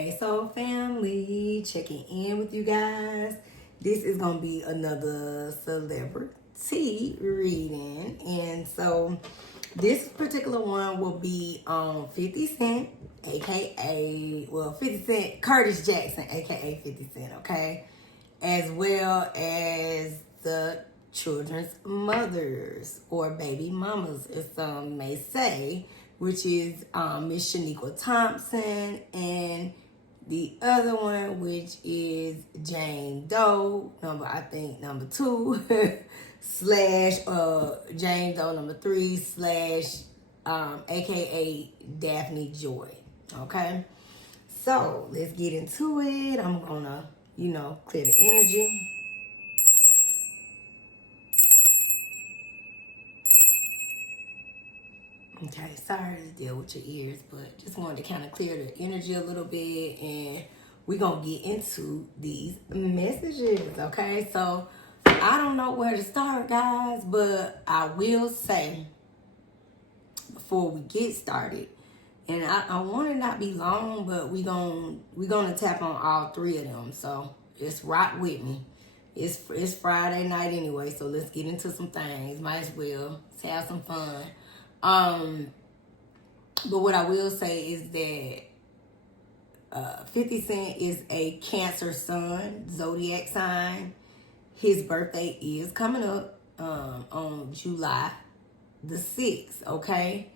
Hey, so family, checking in with you guys. This is gonna be another celebrity reading, and so this particular one will be on 50 Cent, aka 50 Cent Curtis Jackson, aka 50 Cent, okay, as well as the children's mothers or baby mamas, as some may say, which is Miss Shaniqua Thompson, and the other one, which is Jane Doe, number 2, slash Jane Doe number 3, slash aka Daphne Joy. Okay? So let's get into it. I'm gonna, clear the energy. Okay, sorry to deal with your ears, but just wanted to kind of clear the energy a little bit, and we're going to get into these messages, okay? So, I don't know where to start, guys, but I will say, before we get started, and I want it not be long, but we're gonna tap on all 3 of them, so just rock with me. It's Friday night anyway, so let's get into some things. Might as well. Let's have some fun. But what I will say is that 50 Cent is a Cancer sun, zodiac sign. His birthday is coming up on July the 6th, okay?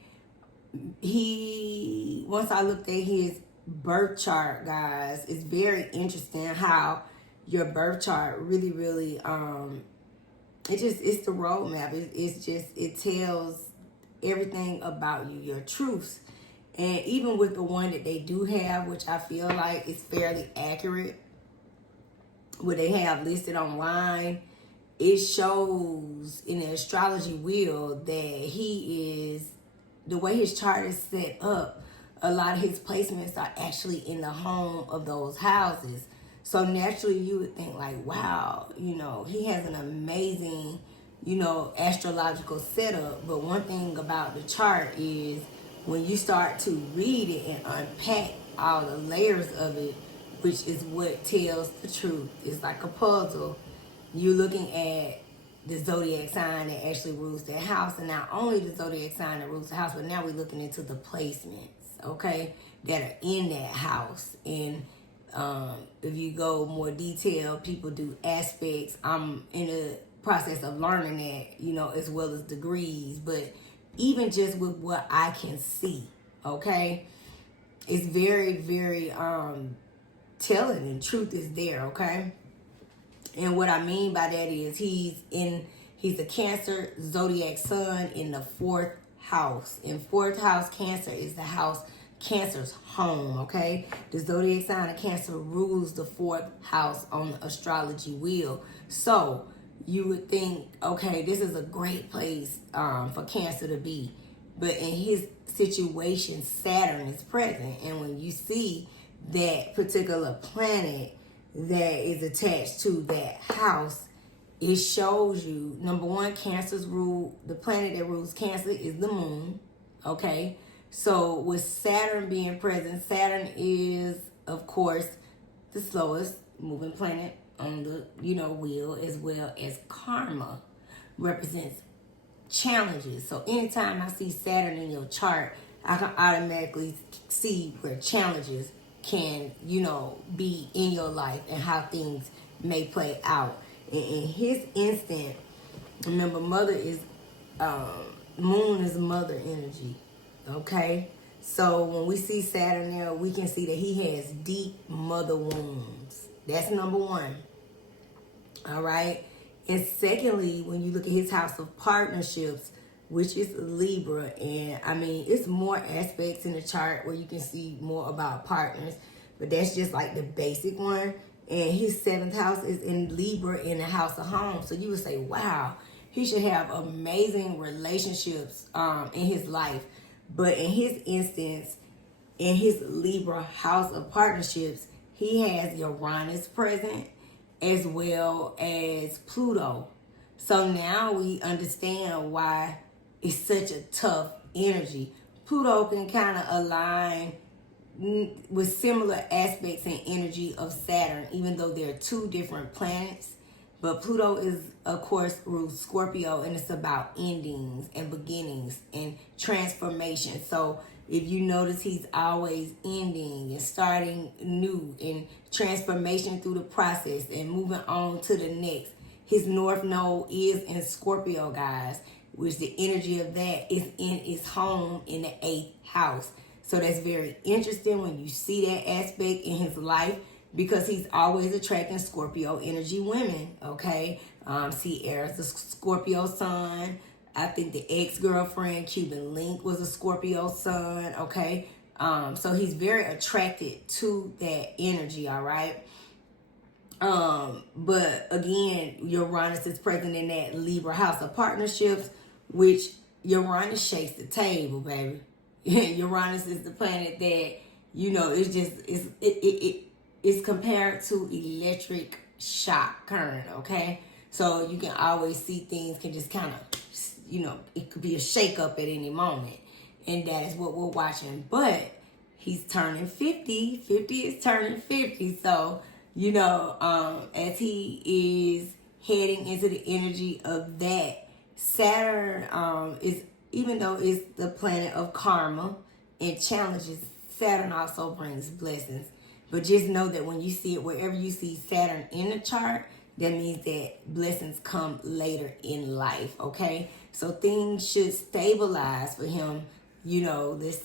Once I looked at his birth chart, guys, it's very interesting how your birth chart really, it's the roadmap. It tells everything about you, your truths. And even with the one that they do have, which I feel like is fairly accurate, what they have listed online, it shows in the astrology wheel that the way his chart is set up, a lot of his placements are actually in the home of those houses. So naturally you would think like, wow, he has an amazing, astrological setup. But one thing about the chart is when you start to read it and unpack all the layers of it, which is what tells the truth. It's like a puzzle. You're looking at the zodiac sign that actually rules that house, and not only the zodiac sign that rules the house, but now we're looking into the placements, okay, that are in that house. And if you go more detailed, people do aspects. I'm in the process of learning that, as well as degrees, but even just with what I can see, okay, it's very, very telling, and truth is there, okay? And what I mean by that is he's a Cancer zodiac sun in the 4th house. And 4th house Cancer is the house Cancer's home, okay? The zodiac sign of Cancer rules the 4th house on the astrology wheel. So you would think, okay, this is a great place for Cancer to be. But in his situation, Saturn is present. And when you see that particular planet that is attached to that house, it shows you, number one, Cancer's rule, the planet that rules Cancer is the moon, okay? So with Saturn being present, Saturn is, of course, the slowest moving planet on the, wheel, as well as karma represents challenges. So anytime I see Saturn in your chart, I can automatically see where challenges can, be in your life and how things may play out. And in his instant, remember, moon is mother energy, okay? So when we see Saturn there, we can see that he has deep mother wounds. That's number one, all right? And secondly, when you look at his house of partnerships, which is Libra, and it's more aspects in the chart where you can see more about partners, but that's just like the basic one. And his 7th house is in Libra in the house of home. So you would say, wow, he should have amazing relationships in his life. But in his instance, in his Libra house of partnerships, he has Uranus present as well as Pluto. So now we understand why it's such a tough energy. Pluto can kind of align with similar aspects and energy of Saturn, even though they're two different planets. But Pluto is, of course, rules Scorpio, and it's about endings and beginnings and transformation. So if you notice, he's always ending and starting new and transformation through the process and moving on to the next. His North Node is in Scorpio, guys, which the energy of that is in his home in the 8th house. So that's very interesting when you see that aspect in his life, because he's always attracting Scorpio energy women, okay? Sierra's a Scorpio sun. I think the ex-girlfriend, Cuban Link, was a Scorpio sun, okay? So he's very attracted to that energy, all right? But again, Uranus is present in that Libra house of partnerships, which Uranus shakes the table, baby. Uranus is the planet that, you know, it's just, it's compared to electric shock current, okay? So you can always see things can just kind of, you know, it could be a shake-up at any moment. And that is what we're watching. But he's turning 50. 50 is turning 50. So, you know, as he is heading into the energy of that, Saturn is, even though it's the planet of karma and challenges, Saturn also brings blessings. But just know that when you see it, wherever you see Saturn in the chart, that means that blessings come later in life, okay? So things should stabilize for him. You know, this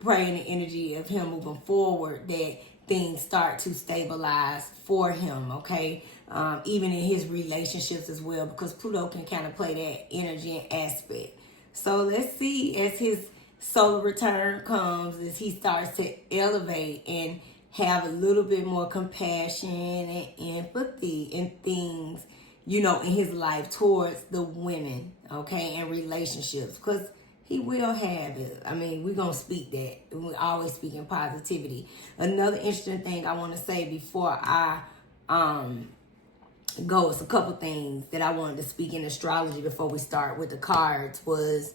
praying the energy of him moving forward, that things start to stabilize for him, okay? Even in his relationships as well, because Pluto can kind of play that energy and aspect. So let's see, as his solar return comes, as he starts to elevate and have a little bit more compassion and empathy and things, you know, in his life towards the women, okay, and relationships, because he will have it. I mean, we're going to speak that. We're always speaking positivity. Another interesting thing I want to say before I go, it's a couple things that I wanted to speak in astrology before we start with the cards, was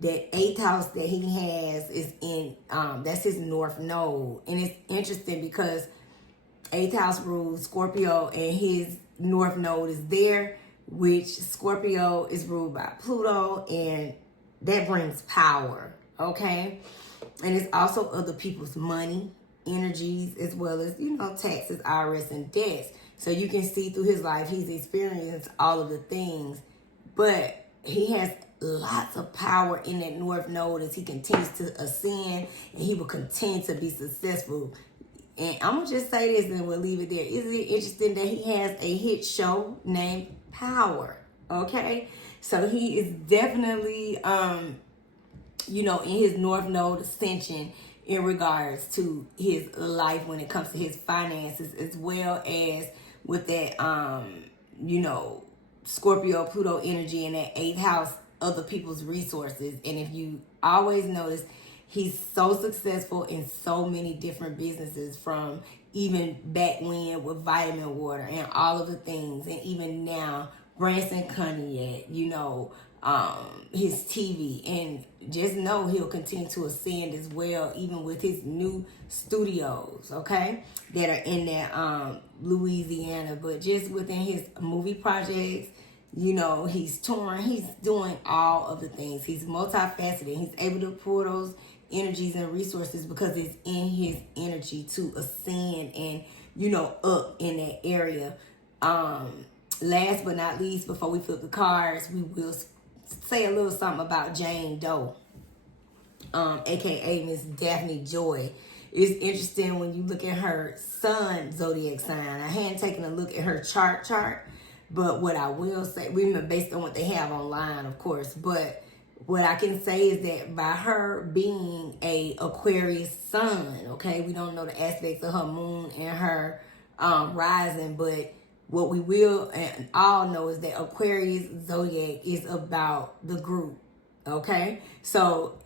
that 8th house that he has is in, that's his North Node. And it's interesting because 8th house rules Scorpio and his North Node is there, which Scorpio is ruled by Pluto, and that brings power, okay? And it's also other people's money, energies, as well as, you know, taxes, IRS, and debts. So you can see through his life, he's experienced all of the things, but he has lots of power in that North Node as he continues to ascend, and he will continue to be successful. And I'm going to just say this and we'll leave it there. Isn't it interesting that he has a hit show named Power? Okay? So he is definitely, you know, in his North Node ascension in regards to his life when it comes to his finances, as well as with that, you know, Scorpio, Pluto energy in that 8th house, other people's resources. And if you always notice, he's so successful in so many different businesses, from even back when with vitamin water and all of the things, and even now Branson Cognac, you know, his TV, and just know he'll continue to ascend as well, even with his new studios, okay, that are in that Louisiana. But just within his movie projects, you know, he's touring, he's doing all of the things. He's multifaceted. He's able to pour those energies and resources because it's in his energy to ascend and, you know, up in that area. Last but not least, before we flip the cards, we will say a little something about Jane Doe, aka Miss Daphne Joy. It's interesting when you look at her sun zodiac sign. I hadn't taken a look at her chart, but what I will say, remember, based on what they have online, of course, but what I can say is that by her being a Aquarius sun, okay, we don't know the aspects of her moon and her rising, but what we will and all know is that Aquarius zodiac is about the group, okay? So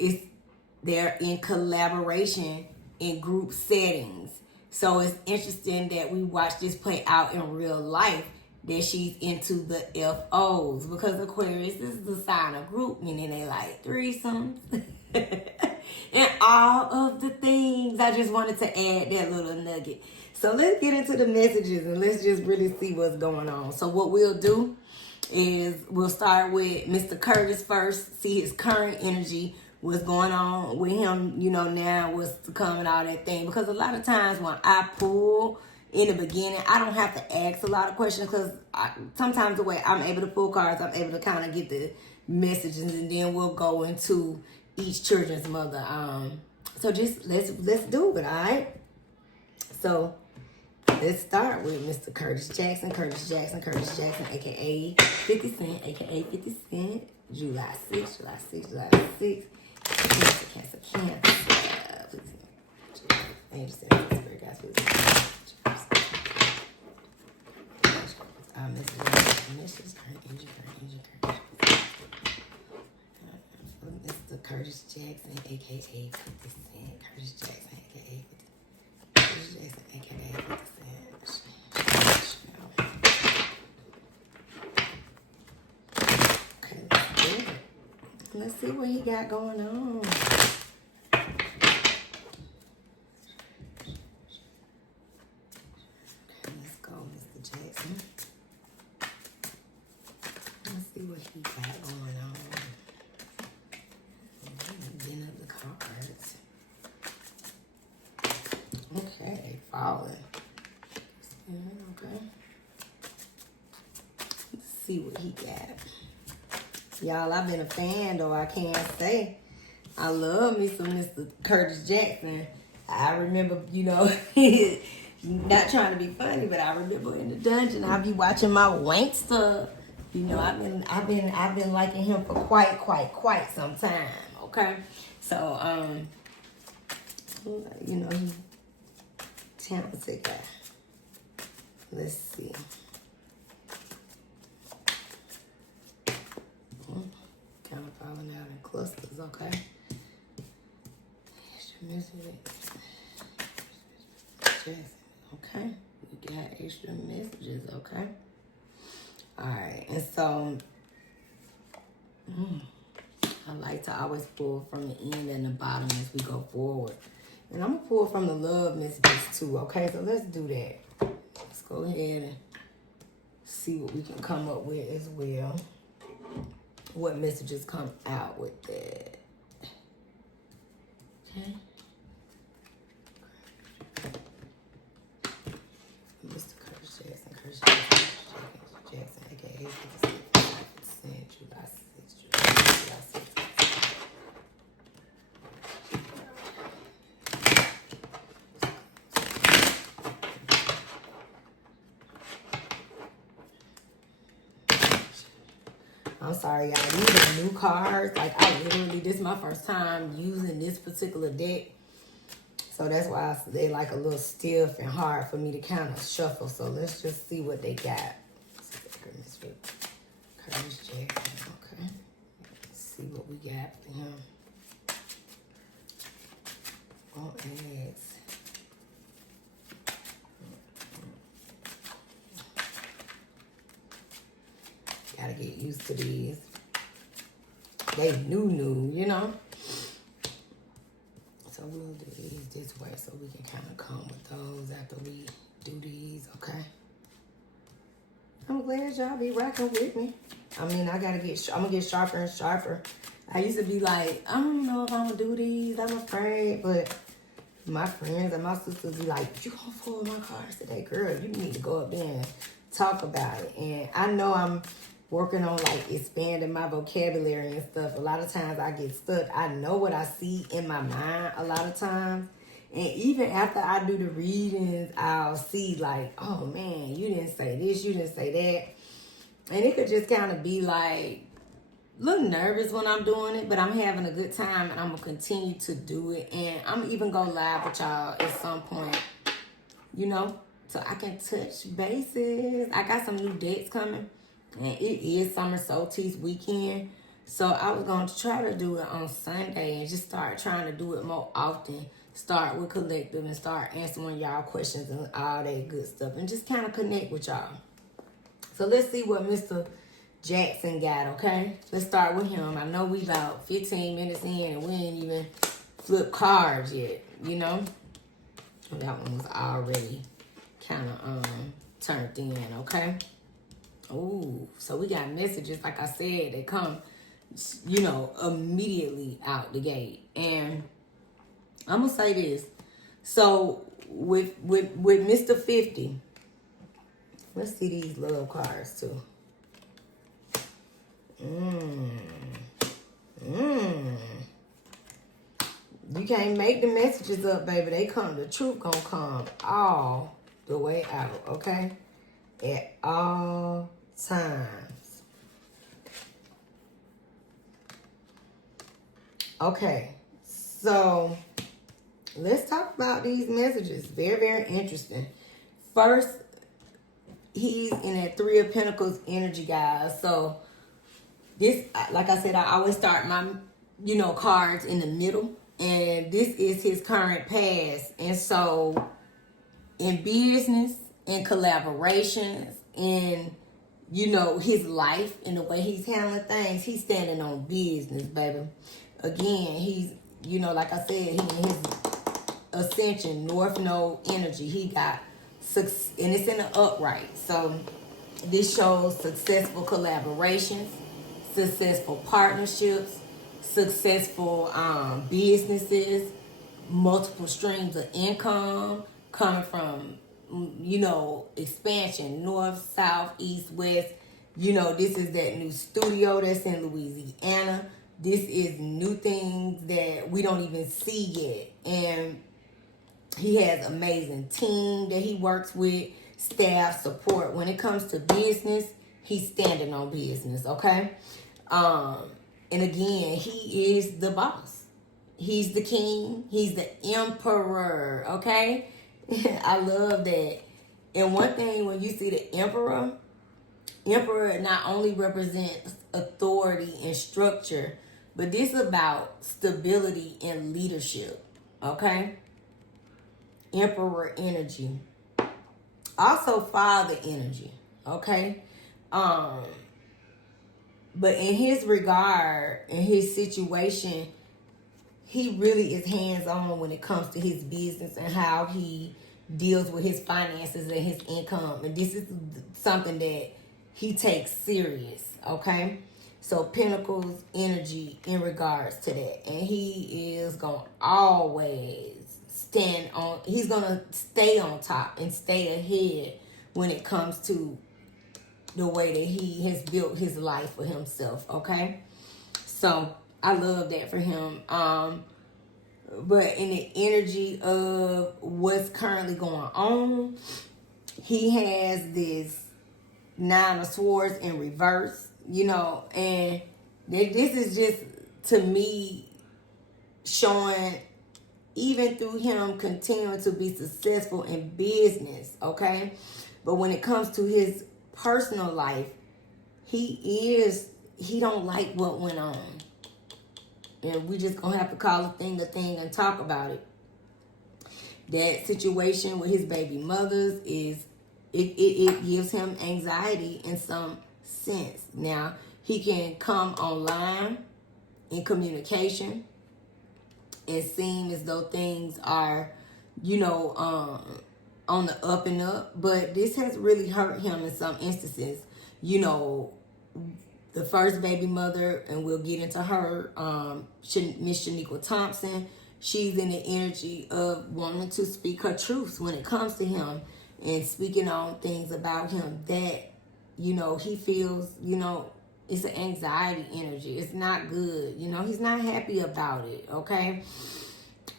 they're in collaboration in group settings. So it's interesting that we watch this play out in real life, that she's into the FOs, because Aquarius is the sign of group, meaning they like threesomes. and all of the things. I just wanted to add that little nugget. So let's get into the messages and let's just really see what's going on. So what we'll do is we'll start with Mr. Curtis first, see his current energy, what's going on with him, you know, now, what's coming, all that thing. Because a lot of times when I pull in the beginning, I don't have to ask a lot of questions because sometimes the way I'm able to pull cards, I'm able to kind of get the messages, and then we'll go into each children's mother. So just let's do it, all right? So let's start with Mr. Curtis Jackson, aka 50 Cent, aka 50 Cent. July 6th. Cancer. Mr. Curtis Jackson, aka 50 Cent. Curtis Jackson, aka 50 Cent. Let's see what he got going on. Okay, let's go, Mr. Jackson. Let's see what he got going on. Getting up the cards. Okay, falling. Okay. Let's see what he got. Y'all, I've been a fan, though I can't say. I love me some Mr. Curtis Jackson. I remember, you know, not trying to be funny, but I remember in the dungeon, I'd be watching my wank stuff. You know, I've been liking him for quite some time. Okay, so you know, he's talented guy. Let's see. Kind of falling out in clusters, okay? Extra messages. Okay, we got extra messages, okay? Alright, and so I like to always pull from the end and the bottom as we go forward. And I'm gonna pull from the love messages too, okay? So let's do that. Let's go ahead and see what we can come up with as well. What messages come out with that? Okay. Mr. Curtis Jackson, aka 50 Cent, July 6th. I'm sorry, y'all. These are new cards. Like, this is my first time using this particular deck. So that's why they like a little stiff and hard for me to kind of shuffle. So let's just see what they got. Curtis Jackson, okay. Let's see what we got for him. On ads. Gotta get used to these. They new, you know? So we'll do these this way so we can kind of come with those after we do these, okay? I'm glad y'all be rocking with me. I mean, I'm gonna get sharper and sharper. I used to be like, I don't know if I'm gonna do these, I'm afraid, but my friends and my sisters be like, you gonna pull my cards today, girl? You need to go up there and talk about it. And I know I'm working on like expanding my vocabulary and stuff. A lot of times I get stuck. I know what I see in my mind a lot of times. And even after I do the readings, I'll see like, oh man, you didn't say this, you didn't say that. And it could just kind of be like a little nervous when I'm doing it, but I'm having a good time and I'm going to continue to do it. And I'm even going live with y'all at some point, you know, so I can touch bases. I got some new dates coming. And it is Summer Solstice weekend. So I was going to try to do it on Sunday and just start trying to do it more often. Start with collective and start answering y'all questions and all that good stuff. And just kind of connect with y'all. So let's see what Mr. Jackson got, okay? Let's start with him. I know we about 15 minutes in and we ain't even flip cards yet, you know. That one was already kind of turned in, okay. Oh, so we got messages, like I said, they come, you know, immediately out the gate. And I'm gonna say this. So with Mr. 50, let's see these love cards too. You can't make the messages up, baby. They come. The truth gonna come all the way out, okay? At all times. Okay, so let's talk about these messages. Very, very interesting. First, he's in that Three of Pentacles energy, guys. So this, like I said, I always start my, you know, cards in the middle. And this is his current past. And so in business, in collaborations, in, you know, his life and the way he's handling things, he's standing on business, baby. Again, he's, you know, like I said, he in his ascension, North Node energy. He got, and it's in the upright. So this shows successful collaborations, successful partnerships, successful businesses, multiple streams of income coming from, you know, expansion, north, south, east, west. You know, this is that new studio that's in Louisiana. This is new things that we don't even see yet. And he has amazing team that he works with, staff support. When it comes to business, he's standing on business, okay? And again, he is the boss. He's the king. He's the emperor, okay? I love that. And one thing, when you see the emperor not only represents authority and structure, but this is about stability and leadership, okay? Emperor energy. Also father energy, okay? But in his regard, in his situation, he really is hands-on when it comes to his business and how he deals with his finances and his income. And this is something that he takes serious, okay? So Pentacles energy in regards to that. And he is going to always stand on, he's going to stay on top and stay ahead when it comes to the way that he has built his life for himself, okay? So I love that for him. But in the energy of what's currently going on, he has this Nine of Swords in reverse, you know, and this is just, to me, showing even through him continuing to be successful in business, okay? But when it comes to his personal life, he don't like what went on. And we just gonna have to call a thing and talk about it. That situation with his baby mothers is, it gives him anxiety in some sense. Now, he can come online in communication and seem as though things are, you know, on the up and up. But this has really hurt him in some instances. You know, the first baby mother, and we'll get into her, Miss Shaniqua Thompson, she's in the energy of wanting to speak her truths when it comes to him and speaking on things about him that, you know, he feels, you know, it's an anxiety energy. It's not good. You know, he's not happy about it, okay?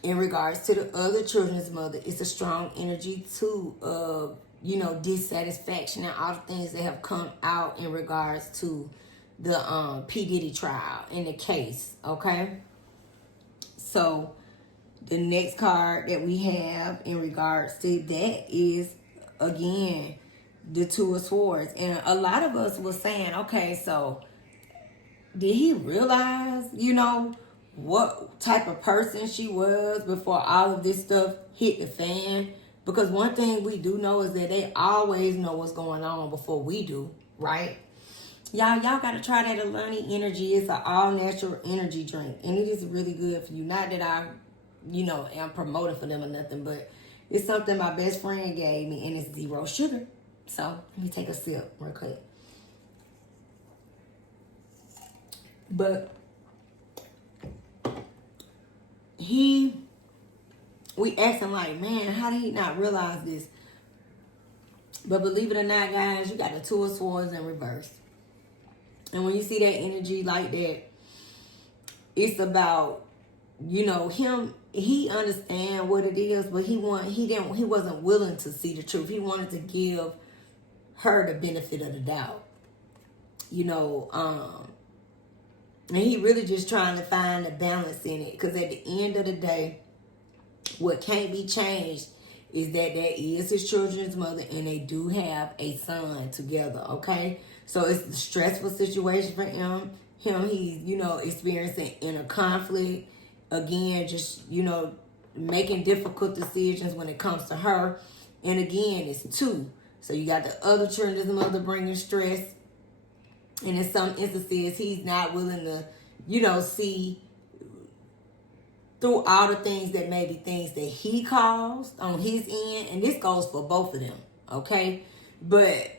In regards to the other children's mother, it's a strong energy too of, you know, dissatisfaction and all the things that have come out in regards to the P. Diddy trial in the case, okay? So the next card that we have in regards to that is, again, the Two of Swords. And a lot of us were saying, okay, so did he realize, you know, what type of person she was before all of this stuff hit the fan? Because one thing we do know is that they always know what's going on before we do, right? Y'all got to try that Alani energy. It's an all-natural energy drink. And it is really good for you. Not that I you know, am promoting for them or nothing, but it's something my best friend gave me, and it's 0 sugar. So let me take a sip real quick. But we asking like, man, how did he not realize this? But believe it or not, guys, you got the 2 of Swords in reverse. And when you see that energy like that, it's about, you know, him. He understand what it is, but he wasn't willing to see the truth. He wanted to give her the benefit of the doubt. You know, and he really just trying to find the balance in it. Because at the end of the day, what can't be changed is that is his children's mother, and they do have a son together, okay? So it's a stressful situation for him. He's, you know, experiencing inner conflict. Again, just, you know, making difficult decisions when it comes to her. And again, it's 2. So you got the other children's mother bringing stress. And in some instances, he's not willing to, you know, see through all the things that may be things that he caused on his end. And this goes for both of them, okay? But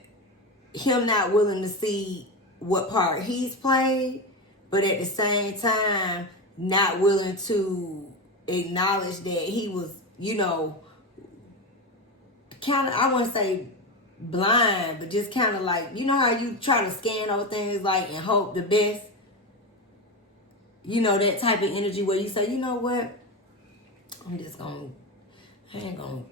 him not willing to see what part he's played, but at the same time, not willing to acknowledge that he was, you know, kind of, I wouldn't say blind, but just kind of like, you know how you try to scan over things like and hope the best? You know, that type of energy where you say, you know what? I ain't gonna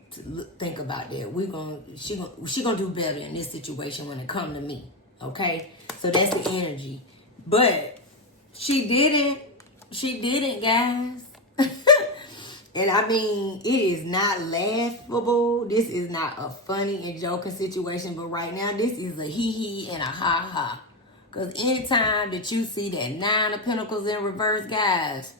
think about that. She gonna do better in this situation when it come to me. Okay? So that's the energy. But she didn't, guys. And I mean, it is not laughable. This is not a funny and joking situation. But right now, this is a hee-hee and a ha-ha. Because anytime that you see that 9 of Pentacles in reverse, guys,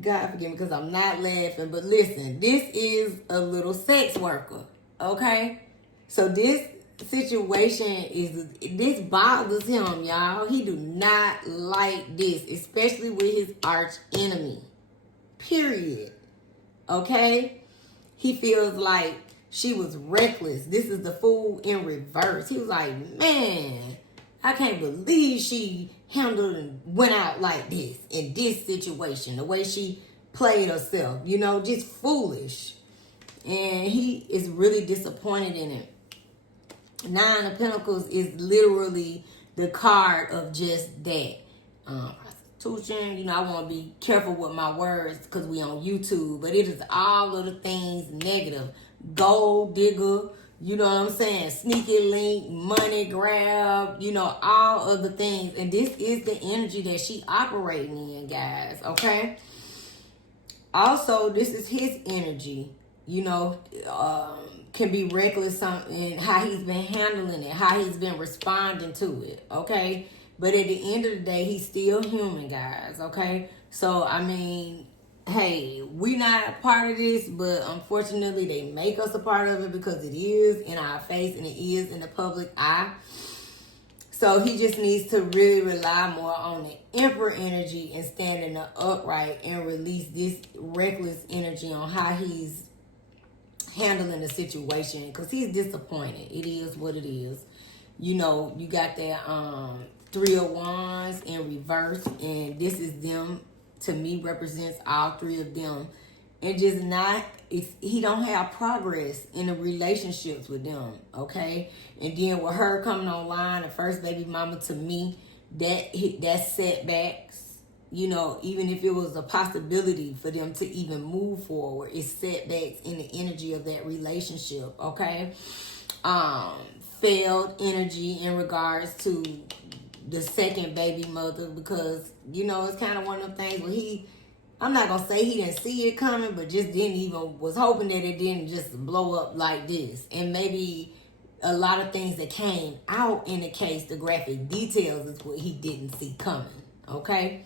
God forgive me because I'm not laughing. But listen, this is a little sex worker, okay? So this situation this bothers him, y'all. He do not like this, especially with his arch enemy, period. Okay? He feels like she was reckless. This is the Fool in reverse. He was like, man, I can't believe she handled and went out like this in this situation. The way she played herself, you know, just foolish. And he is really disappointed in it. 9 of Pentacles is literally the card of just that. Prostitution, you know, I want to be careful with my words because we on YouTube, but it is all of the things negative. Gold digger, you know what I'm saying? Sneaky link, money grab, you know, all of the things. And this is the energy that she operating in, guys, okay? Also, this is his energy, you know, can be reckless in how he's been handling it, how he's been responding to it, okay? But at the end of the day, he's still human, guys, okay? So, I mean, hey, we not a part of this, but unfortunately, they make us a part of it because it is in our face and it is in the public eye. So, he just needs to really rely more on the Emperor energy and standing upright and release this reckless energy on how he's handling the situation because he's disappointed. It is what it is. You know, you got that 3 of Wands in reverse, and this is them, to me, represents all 3 of them. And just not, he don't have progress in the relationships with them, okay? And then with her coming online, the first baby mama, to me, that's setbacks. You know, even if it was a possibility for them to even move forward, it's setbacks in the energy of that relationship, okay? Failed energy in regards to the second baby mother because, you know, it's kind of one of them things where I'm not going to say he didn't see it coming, but just was hoping that it didn't just blow up like this. And maybe a lot of things that came out in the case, the graphic details, is what he didn't see coming, okay?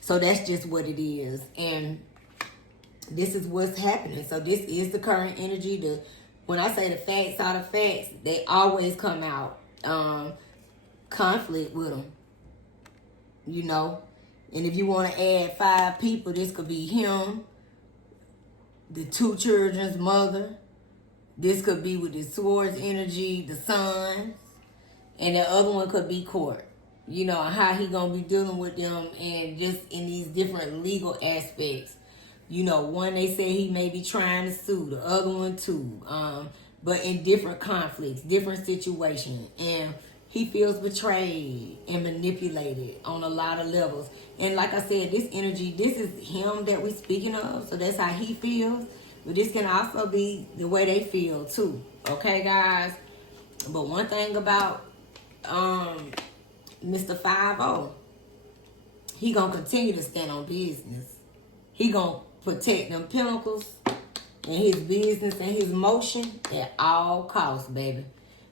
So that's just what it is. And this is what's happening. So this is the current energy. When I say the facts are the facts, they always come out. Conflict with them. You know? And if you want to add 5 people, this could be him, the 2 children's mother. This could be with the swords energy, the sons. And the other one could be court. You know, how he going to be dealing with them and just in these different legal aspects. You know, one they say he may be trying to sue, the other one too. But in different conflicts, different situations. And he feels betrayed and manipulated on a lot of levels. And like I said, this energy, this is him that we're speaking of. So that's how he feels. But this can also be the way they feel too. Okay, guys? But one thing about Mr. 5-0, he gonna continue to stand on business. He gonna protect them pinnacles and his business and his motion at all costs, baby.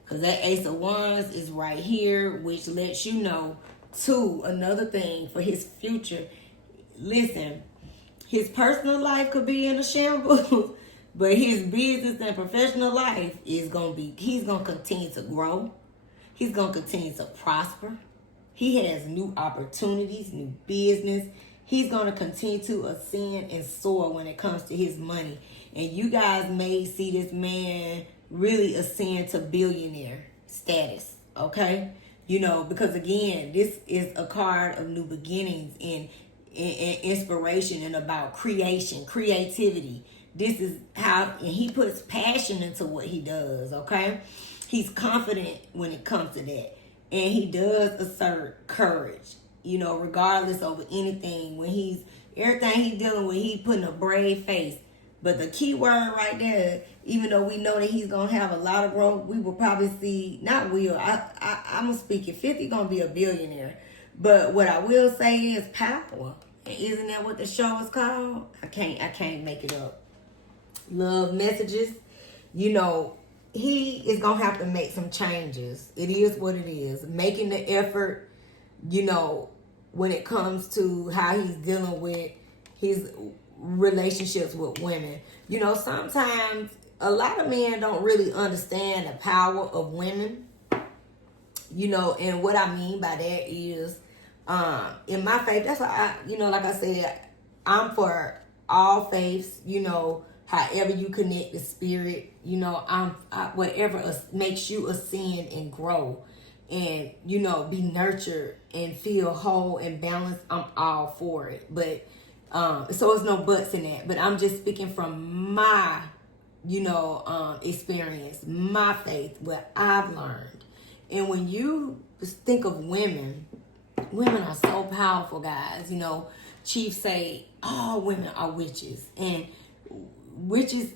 Because that Ace of Wands is right here, which lets you know, too, another thing for his future. Listen, his personal life could be in a shambles, but his business and professional life is going to be, he's going to continue to grow. He's going to continue to prosper. He has new opportunities, new business. He's going to continue to ascend and soar when it comes to his money. And you guys may see this man really ascend to billionaire status, okay? You know, because again, this is a card of new beginnings and inspiration and about creation, creativity. This is how, and he puts passion into what he does, okay? He's confident when it comes to that. And he does assert courage, you know, regardless of anything. When everything he's dealing with, he putting a brave face. But the key word right there, even though we know that he's going to have a lot of growth, we will probably see, I'm going to speak it, 50 going to be a billionaire. But what I will say is power. Isn't that what the show is called? I can't make it up. Love messages. You know, he is going to have to make some changes. It is what it is. Making the effort, you know, when it comes to how he's dealing with his relationships with women. You know, sometimes a lot of men don't really understand the power of women. You know, and what I mean by that is, in my faith, that's why like I said, I'm for all faiths, you know, however you connect the spirit, you know, whatever makes you ascend and grow and, you know, be nurtured and feel whole and balanced, I'm all for it. But, so it's no buts in that, but I'm just speaking from my, you know, experience, my faith, what I've learned. And when you think of women are so powerful, guys. You know, chiefs say all women are witches. And witches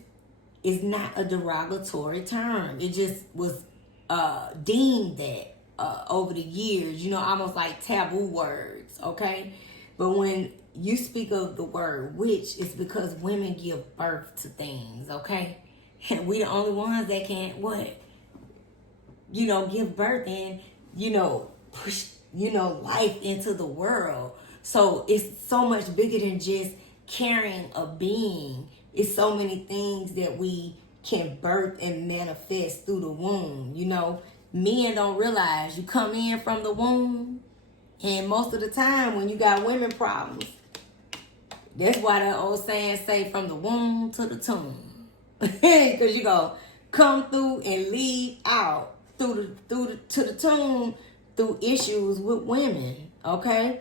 is not a derogatory term. It just was deemed that over the years, you know, almost like taboo words, okay? But when you speak of the word witch, it's because women give birth to things, okay? And we the only ones that can, you know, give birth and, you know, push, you know, life into the world. So it's so much bigger than just carrying a being. It's so many things that we can birth and manifest through the womb. You know, men don't realize you come in from the womb, and most of the time when you got women problems, that's why that old saying say from the womb to the tomb. Because you go come through and leave out to the tomb through issues with women, okay?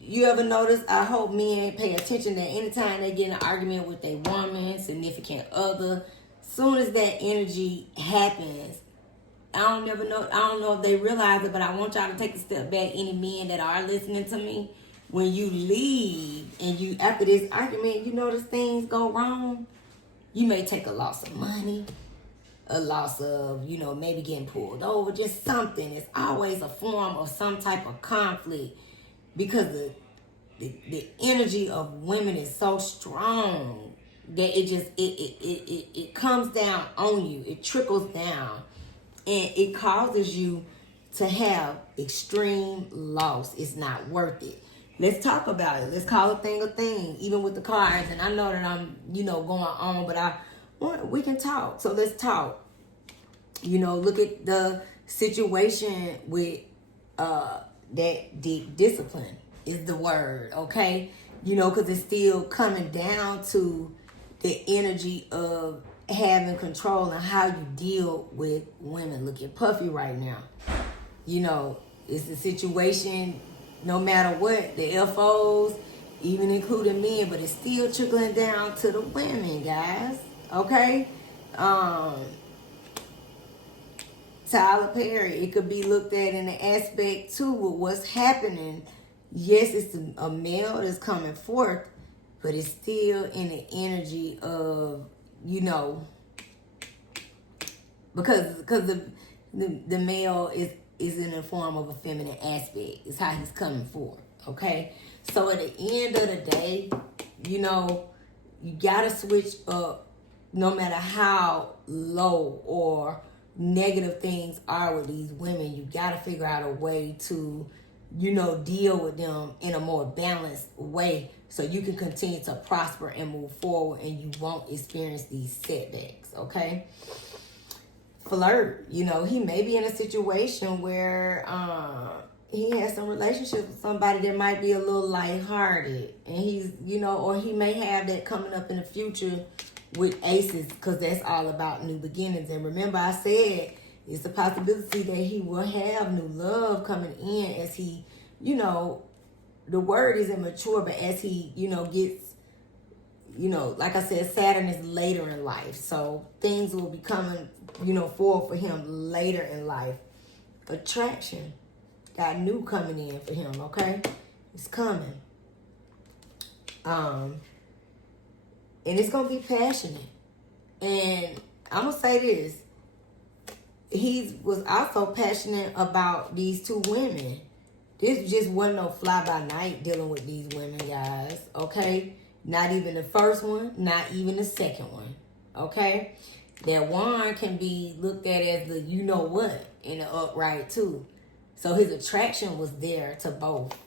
You ever notice, I hope men pay attention that anytime they get in an argument with a woman, significant other, soon as that energy happens, I don't know if they realize it, but I want y'all to take a step back, any men that are listening to me. When you leave and you, after this argument, you notice things go wrong, you may take a loss of money, a loss of, you know, maybe getting pulled over, just something. It's always a form of some type of conflict because the energy of women is so strong that it comes down on you. It trickles down and it causes you to have extreme loss. It's not worth it. Let's talk about it. Let's call a thing, even with the cards. And I know that I'm, you know, going on, but we can talk. So let's talk. You know, look at the situation with that deep discipline. is the word, okay? You know, because it's still coming down to the energy of having control and how you deal with women. Looking puffy right now. You know, it's a situation, no matter what, the FOs, even including men, but it's still trickling down to the women, guys. Okay? Tyler Perry, it could be looked at in the aspect too with what's happening. Yes, it's a male that's coming forth, but it's still in the energy of, you know, because the male is in the form of a feminine aspect. It's how he's coming forth. Okay, so at the end of the day, you know, you gotta switch up, no matter how low or negative things are with these women. You gotta figure out a way to, you know, deal with them in a more balanced way so you can continue to prosper and move forward and you won't experience these setbacks. Okay, flirt, you know, he may be in a situation where he has some relationship with somebody that might be a little lighthearted, and he's, you know, or he may have that coming up in the future with aces, because that's all about new beginnings. And remember, I said it's a possibility that he will have new love coming in as he, you know, the word isn't mature, but as he, you know, gets, you know, like I said, Saturn is later in life. So things will be coming, you know, forward for him later in life. Attraction. Got new coming in for him, okay? It's coming. And it's going to be passionate. And I'm going to say this. He was also passionate about these two women. This just wasn't no fly-by-night dealing with these women, guys, okay? Not even the first one, not even the second one, okay? That one can be looked at as the you-know-what in the upright, too. So his attraction was there to both.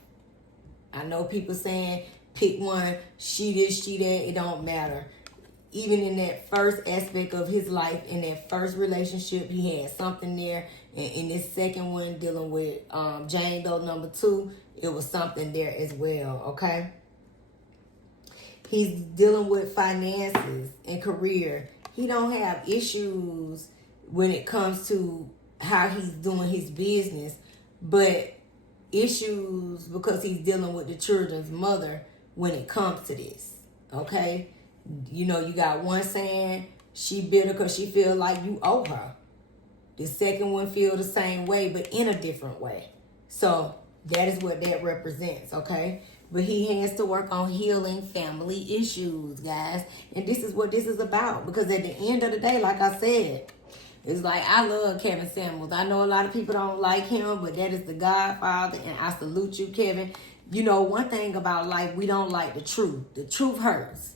I know people saying, pick one, she this, she that, it don't matter. Even in that first aspect of his life, in that first relationship, he had something there. And in this second one, dealing with Jane Doe number 2, it was something there as well, okay? He's dealing with finances and career. He don't have issues when it comes to how he's doing his business, but issues because he's dealing with the children's mother when it comes to this, okay? You know, you got one saying she bitter because she feel like you owe her. The second one feel the same way, but in a different way. So that is what that represents, okay? But he has to work on healing family issues, guys. And this is what this is about. Because at the end of the day, like I said, it's like, I love Kevin Samuels. I know a lot of people don't like him, but that is the Godfather, and I salute you, Kevin. You know, one thing about life, we don't like the truth. The truth hurts.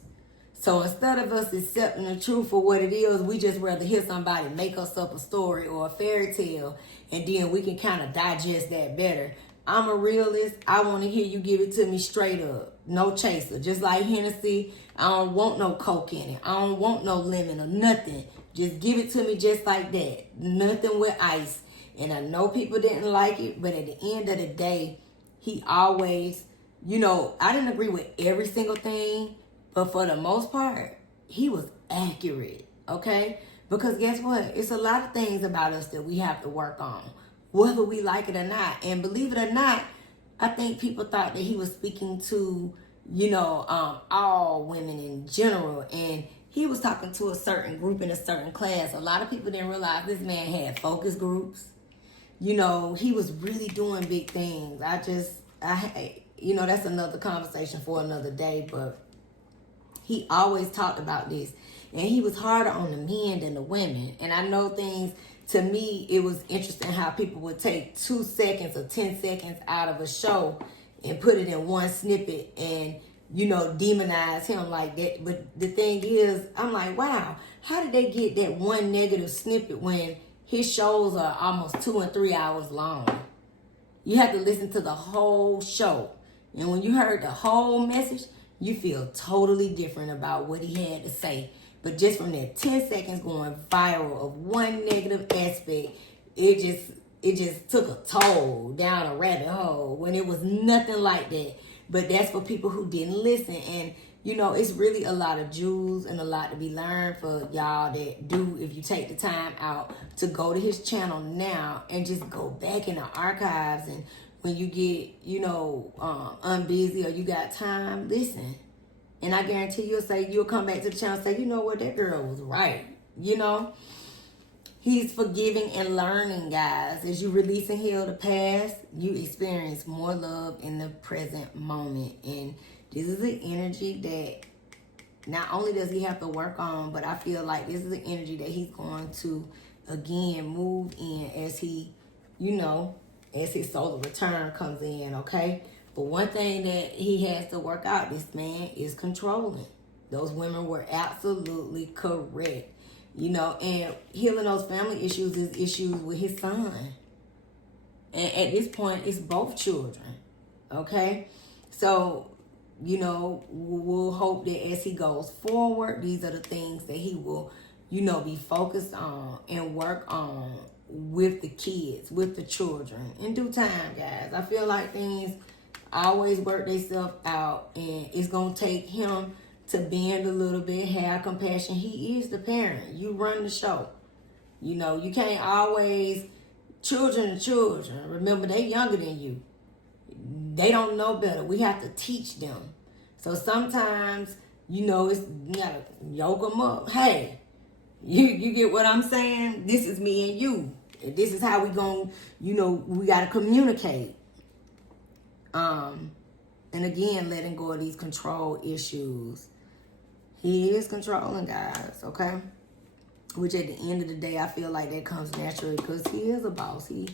So instead of us accepting the truth for what it is, we just rather hear somebody make us up a story or a fairy tale, and then we can kind of digest that better. I'm a realist. I want to hear you give it to me straight up. No chaser. Just like Hennessy, I don't want no Coke in it. I don't want no lemon or nothing. Just give it to me just like that. Nothing with ice. And I know people didn't like it, but at the end of the day, he always, you know, I didn't agree with every single thing, but for the most part, he was accurate, okay? Because guess what? It's a lot of things about us that we have to work on, whether we like it or not. And believe it or not, I think people thought that he was speaking to, you know, all women in general. And he was talking to a certain group in a certain class. A lot of people didn't realize this man had focus groups. You know, he was really doing big things. You know, that's another conversation for another day, but he always talked about this. And he was harder on the men than the women. And I know things, to me, it was interesting how people would take 2 seconds or 10 seconds out of a show and put it in one snippet and, you know, demonize him like that. But the thing is, I'm like, wow, how did they get that one negative snippet when his shows are almost 2 and 3 hours long? You have to listen to the whole show. And when you heard the whole message, you feel totally different about what he had to say. But just from that 10 seconds going viral of one negative aspect, it just, it just took a toll down a rabbit hole when it was nothing like that. But that's for people who didn't listen. And, you know, it's really a lot of jewels and a lot to be learned for y'all that do, if you take the time out to go to his channel now and just go back in the archives. And when you get, you know, unbusy or you got time, listen. And I guarantee you'll come back to the channel and say, you know what, that girl was right. You know? He's forgiving and learning, guys. As you release and heal the past, you experience more love in the present moment. And this is the energy that not only does he have to work on, but I feel like this is the energy that he's going to, again, move in as he, you know, as his solar return comes in, okay? But one thing that he has to work out, this man, is controlling. Those women were absolutely correct. You know, and healing those family issues is issues with his son. And at this point, it's both children. Okay? So, you know, we'll hope that as he goes forward, these are the things that he will, you know, be focused on and work on with the kids, with the children. In due time, guys. I feel like things always work themselves out, and it's going to take him to bend a little bit, have compassion. He is the parent. You run the show. You know, you can't always, children are children. Remember, they younger than you. They don't know better. We have to teach them. So sometimes, you know, you gotta yoke them up. Hey, you get what I'm saying? This is me and you. This is how we gonna, you know, we gotta communicate. And again, letting go of these control issues. He is controlling, guys, okay? Which at the end of the day, I feel like that comes naturally because he is a boss. He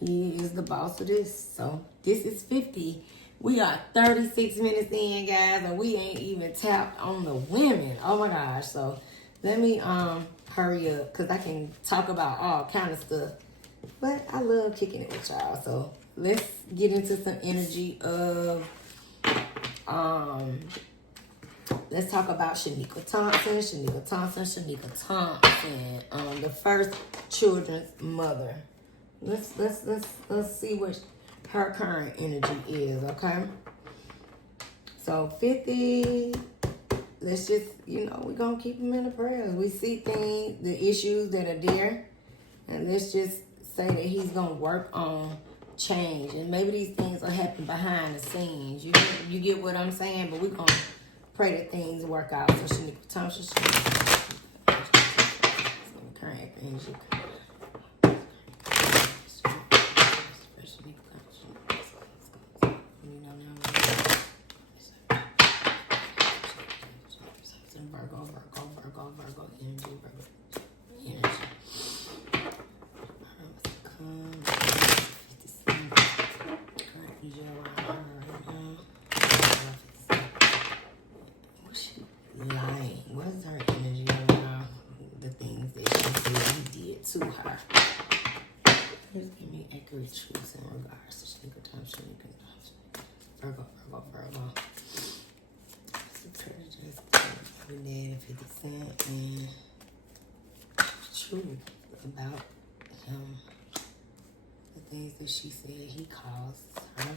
is the boss of this. So this is 50. We are 36 minutes in, guys, and we ain't even tapped on the women. Oh my gosh. So let me hurry up because I can talk about all kind of stuff. But I love kicking it with y'all. So let's get into some energy of let's talk about Shaniqua Thompson, the first children's mother. Let's see what her current energy is, okay? So 50, let's just, you know, we're going to keep them in the prayers. We see things, the issues that are there, and let's just say that he's going to work on change. And maybe these things will happen behind the scenes. You get what I'm saying? But we're going to pray that things work out. So Shaniqua Thompson, current energy. Virgo energy, What's she lying? What is her energy around the things that she said he did to her? Just give me accurate truths in regards to Shaniqua Thompson. Virgo. Every day at 50 Cent and truth about him. The things that she said he caused her, her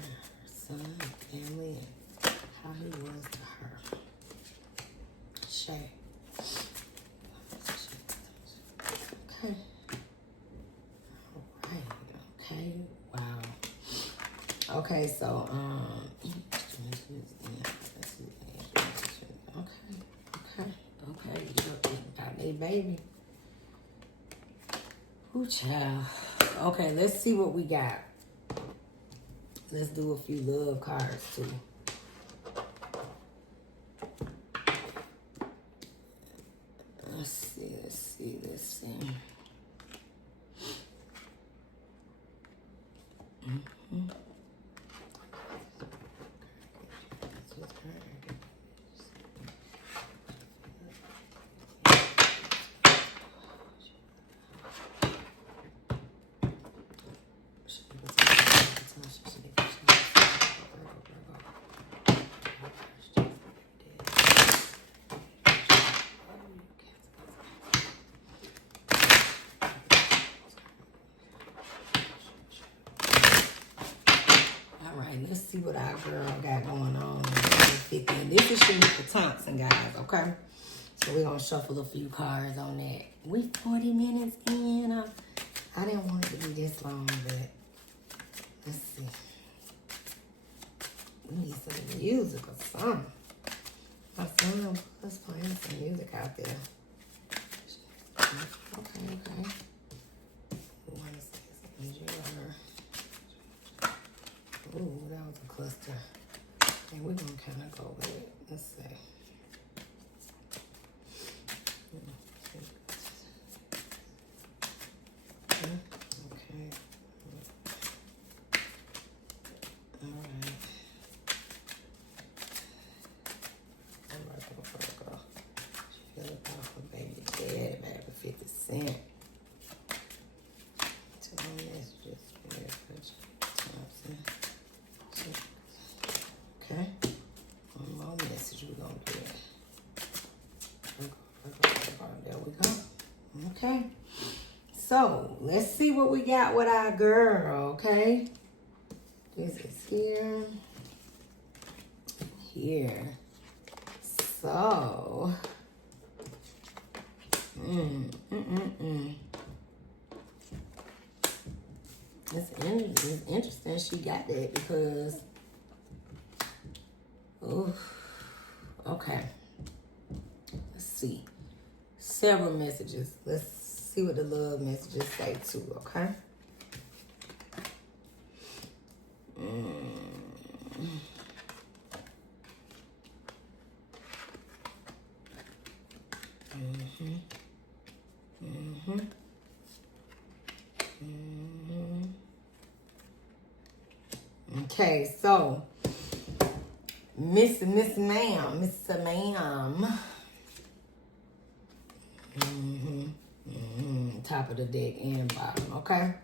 son, family, and how he was to her. Shay. Okay. Alright. Okay. Wow. Okay, so Okay, you got a baby. Ooh, child. Okay, let's see what we got. Let's do a few love cards too. Let's see. Mm-hmm. see what our girl got going on. 50. And this is Shaniqua Thompson, guys, okay? So we're going to shuffle a few cards on that. We 40 minutes in. I didn't want it to be this long, but let's see. We need some music or something. My son was playing some music out there. Okay. Ooh, that was a cluster. And we're going to kind of go with it. Let's see. Okay. All right. I'm right for a girl. She feel about her baby dad, baby 50 Cent. Two more messages. Thompson. Okay. One more message we're going to get. There we go. Okay. So, let's see what we got with our girl, okay? This is here. Here. So. It's interesting she got that because, okay. Let's see. Several messages. Let's see what the love messages say too, okay? Okay, so Mr. Ma'am. Top of the deck and bottom, okay?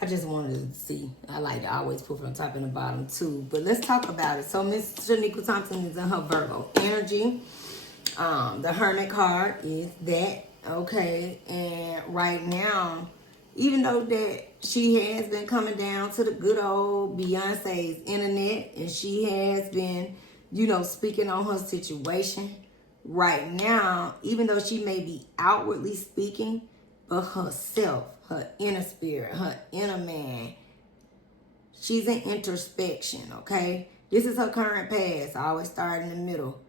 I just wanted to see. I like to always put from the top and the bottom too. But let's talk about it. So Miss Shaniqua Thompson is in her Virgo energy. The Hermit card is that, okay? And right now, even though that she has been coming down to the good old Beyonce's internet and she has been, speaking on her situation, right now, even though she may be outwardly speaking, but herself, her inner spirit, her inner man, she's in introspection, okay? This is her current past. I always start in the middle.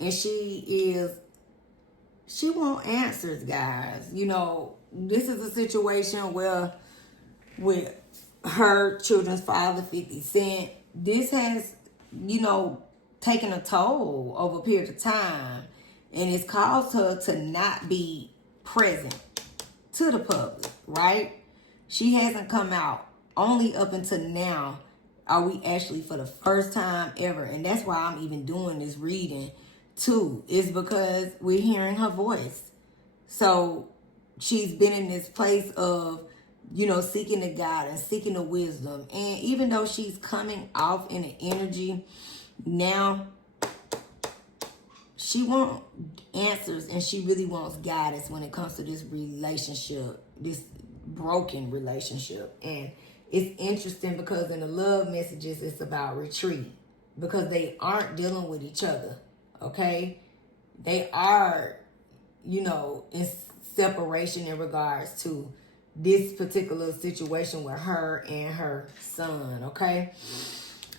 And she wants answers, guys. This is a situation where with her children's father, 50 Cent, this has, taken a toll over a period of time. And it's caused her to not be present to the public, right? She hasn't come out. Only up until now are we actually for the first time ever. And that's why I'm even doing this reading too. Is because we're hearing her voice. So she's been in this place of, seeking the guidance, seeking the wisdom. And even though she's coming off in an energy now, she wants answers and she really wants guidance when it comes to this relationship, this broken relationship. And it's interesting because in the love messages, it's about retreat because they aren't dealing with each other, okay? They are, in separation in regards to this particular situation with her and her son, okay?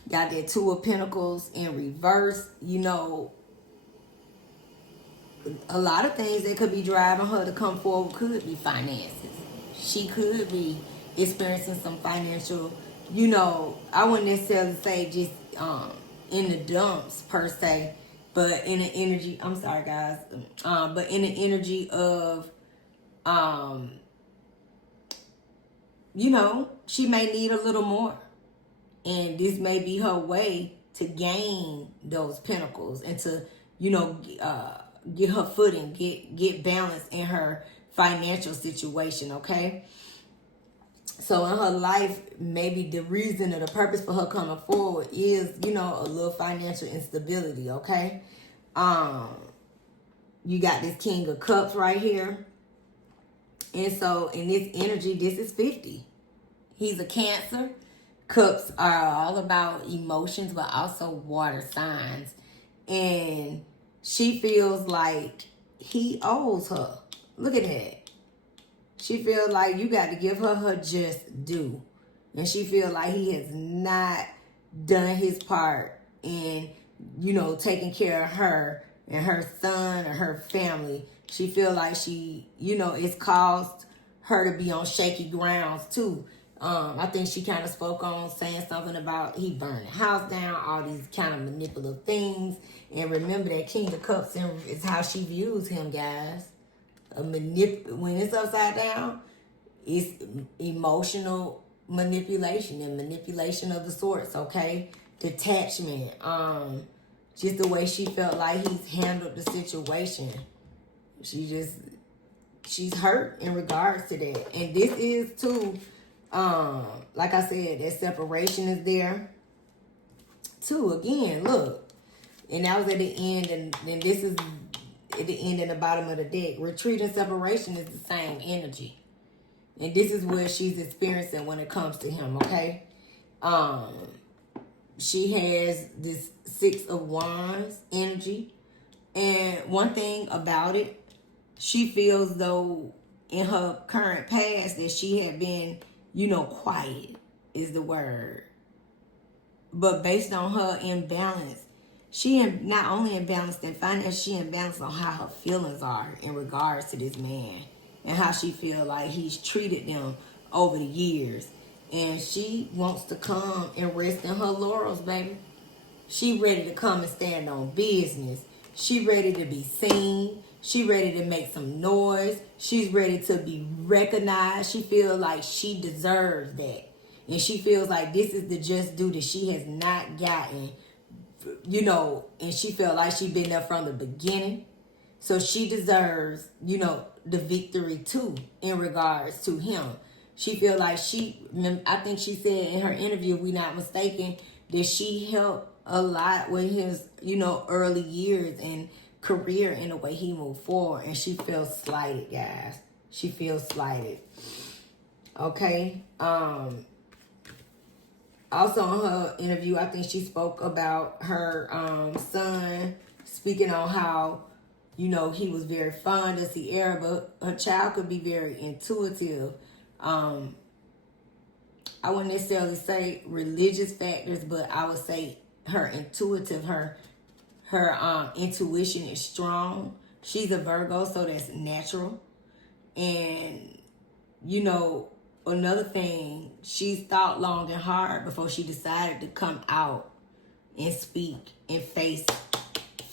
Got that Two of Pentacles in reverse, a lot of things that could be driving her to come forward could be finances. She could be experiencing some financial, I wouldn't necessarily say just in the dumps per se, but in the energy, I'm sorry guys, but in the energy of, she may need a little more. And this may be her way to gain those pentacles and to, get her footing, get balance in her financial situation, okay? So in her life, maybe the reason or the purpose for her coming forward is, a little financial instability, okay? You got this King of Cups right here. And so in this energy, this is 50. He's a Cancer. Cups are all about emotions, but also water signs. And she feels like he owes her. Look at that. She feels like you got to give her her just due. And she feels like he has not done his part in, taking care of her and her son or her family. She feels like she, it's caused her to be on shaky grounds too. I think she kind of spoke on saying something about he burned the house down, all these kind of manipulative things. And remember that King of Cups is how she views him, guys. When it's upside down, it's emotional manipulation and manipulation of the sorts, okay? Detachment. Just the way she felt like he's handled the situation. She's hurt in regards to that. And this is too, like I said, that separation is there too. Again, look. And that was at the end, and then this is at the end and the bottom of the deck. Retreat and separation is the same energy. And this is what she's experiencing when it comes to him, okay? She has this 6 of Wands energy. And one thing about it, she feels though in her current past that she had been, quiet is the word. But based on her imbalance, she not only imbalanced in finance, she imbalanced on how her feelings are in regards to this man. And how she feel like he's treated them over the years. And she wants to come and rest in her laurels, baby. She ready to come and stand on business. She ready to be seen. She ready to make some noise. She's ready to be recognized. She feels like she deserves that. And she feels like this is the just due that she has not gotten, and she felt like she been there from the beginning. So she deserves, the victory too in regards to him. She feel like I think she said in her interview, if we not mistaken, that she helped a lot with his, early years and career in the way he moved forward. And she feels slighted, guys. She feels slighted. Okay. Also in her interview, I think she spoke about her son, speaking on how, he was very fond of Sierra, but her child could be very intuitive. I wouldn't necessarily say religious factors, but I would say her intuitive, her intuition is strong. She's a Virgo, so that's natural. And, another thing, she's thought long and hard before she decided to come out and speak and face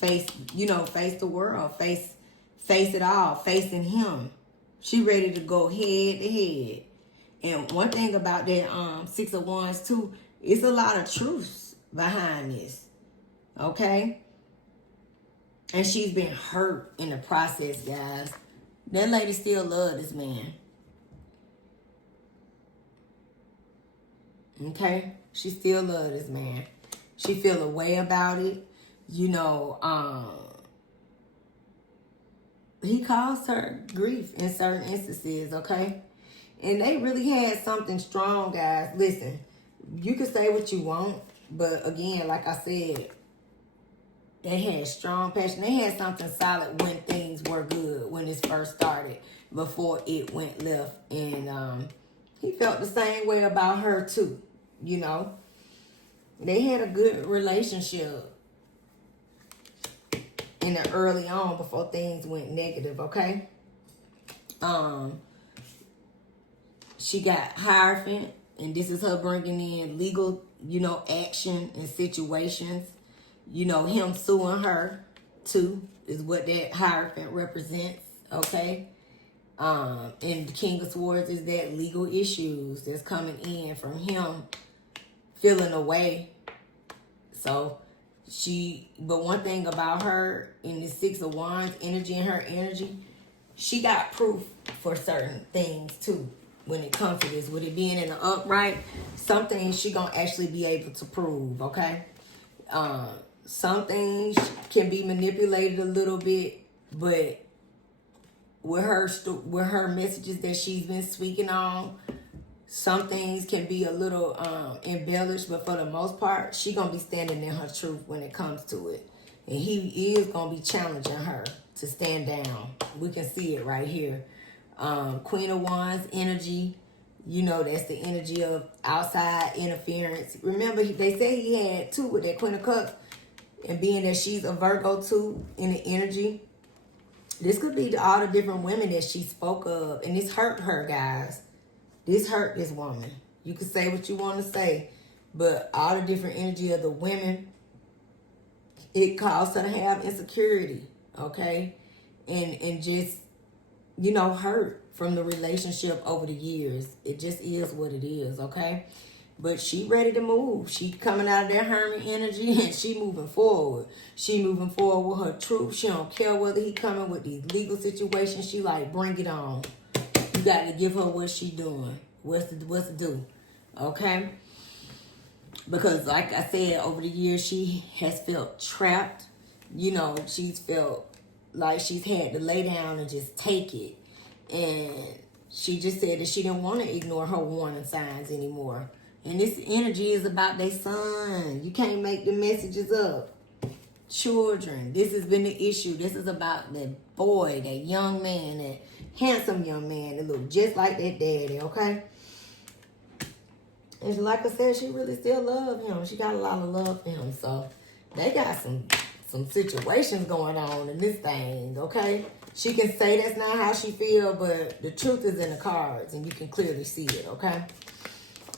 the world, face it all, facing him. She ready to go head to head. And one thing about that 6 of Wands too, it's a lot of truths behind this. Okay? And she's been hurt in the process, guys. That lady still loves this man. Okay? She still loves this man. She feel a way about it. He caused her grief in certain instances, okay? And they really had something strong, guys. Listen, you can say what you want, but again, like I said, they had strong passion. They had something solid when things were good, when this first started, before it went left. And he felt the same way about her too, They had a good relationship in the early on before things went negative, okay? She got Hierophant, and this is her bringing in legal, action and situations. Him suing her, too, is what that Hierophant represents, okay? And the King of Swords is that legal issues that's coming in from him feeling away. So, but one thing about her in the 6 of Wands energy and her energy, she got proof for certain things, too. When it comes to this, with it being in the upright, some things she gonna actually be able to prove, okay? Some things can be manipulated a little bit, but with her messages that she's been speaking on, Some things can be a little embellished, but for the most part, she gonna be standing in her truth when it comes to it. And he is gonna be challenging her to stand down. We can see it right here. Queen of Wands energy. You know, that's the energy of outside interference. Remember, they say he had 2 with that Queen of Cups. And being that she's a Virgo too in the energy, this could be all the different women that she spoke of. And this hurt her, guys. This hurt this woman. You can say what you want to say. But all the different energy of the women, it caused her to have insecurity. Okay? And just, you know, hurt from the relationship over the years. It just is what it is. Okay? But she ready to move. She coming out of that hermit energy and she moving forward. She moving forward with her truth. She don't care whether he coming with these legal situations. She like, bring it on. You got to give her what she doing. What's to do. Okay? Because like I said, over the years, she has felt trapped. You know, she's felt like she's had to lay down and just take it. And she just said that she didn't want to ignore her warning signs anymore. And this energy is about their son. You can't make the messages up. Children. This has been the issue. This is about that boy, that young man, that handsome young man that look just like that daddy, okay? And like I said, she really still loves him. She got a lot of love for him. So they got some situations going on in this thing, okay? She can say that's not how she feel, but the truth is in the cards, and you can clearly see it, okay?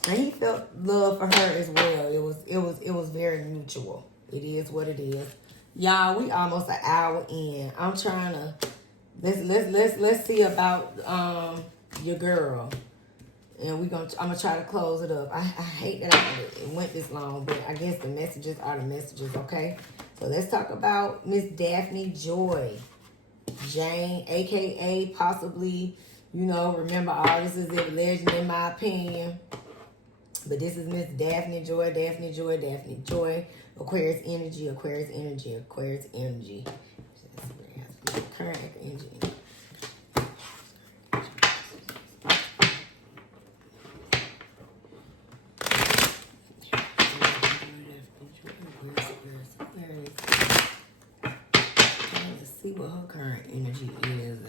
And he felt love for her as well. It was very mutual. It is what it is. Y'all, we almost an hour in. I'm trying to let's see about your girl. And I'm gonna try to close it up. I hate that it went this long, but I guess the messages are the messages, okay? So let's talk about Miss Daphne Joy Jane, aka possibly, you know, remember all this is a legend in my opinion. But this is Miss Daphne Joy, Daphne Joy, Daphne Joy. Aquarius energy, Aquarius energy, Aquarius energy. Current energy. Let's see what her current energy is.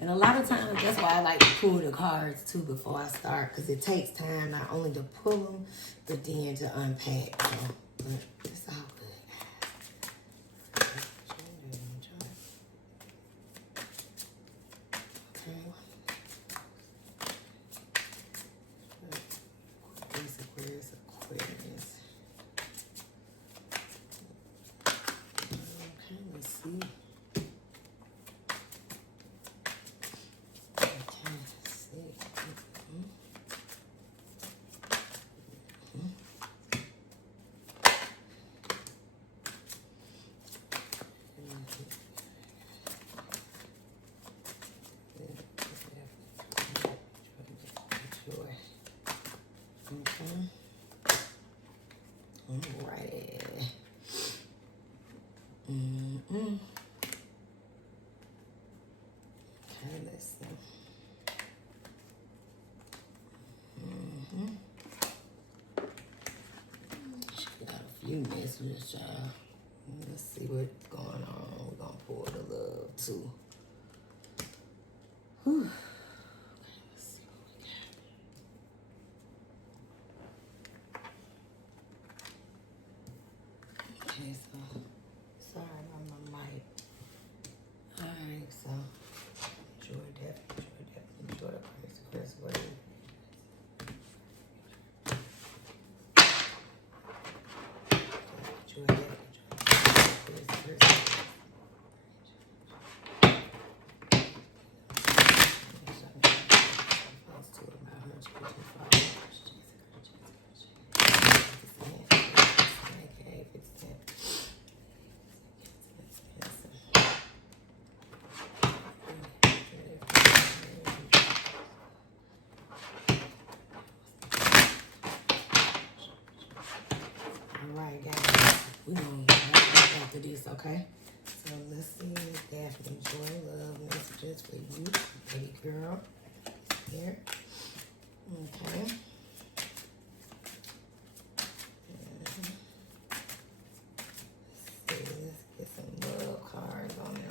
And a lot of times, that's why I like to pull the cards too before I start, because it takes time not only to pull them, but then to unpack. So, but it's all good. Aquarius. Okay, let's see. Okay, let's see. She got a few messages, y'all. Let's see what's going on. We're gonna pull the love too. Whew. Okay, let's see what we got. Okay, so sorry about my mic. Alright, so Joy, Daphne, Chris, what? Alright, guys. We're going to wrap after this, okay? So let's see. Daphne, joy, love, messages for you, baby girl. Here. Okay. Let's see. Let's get some love cards on them.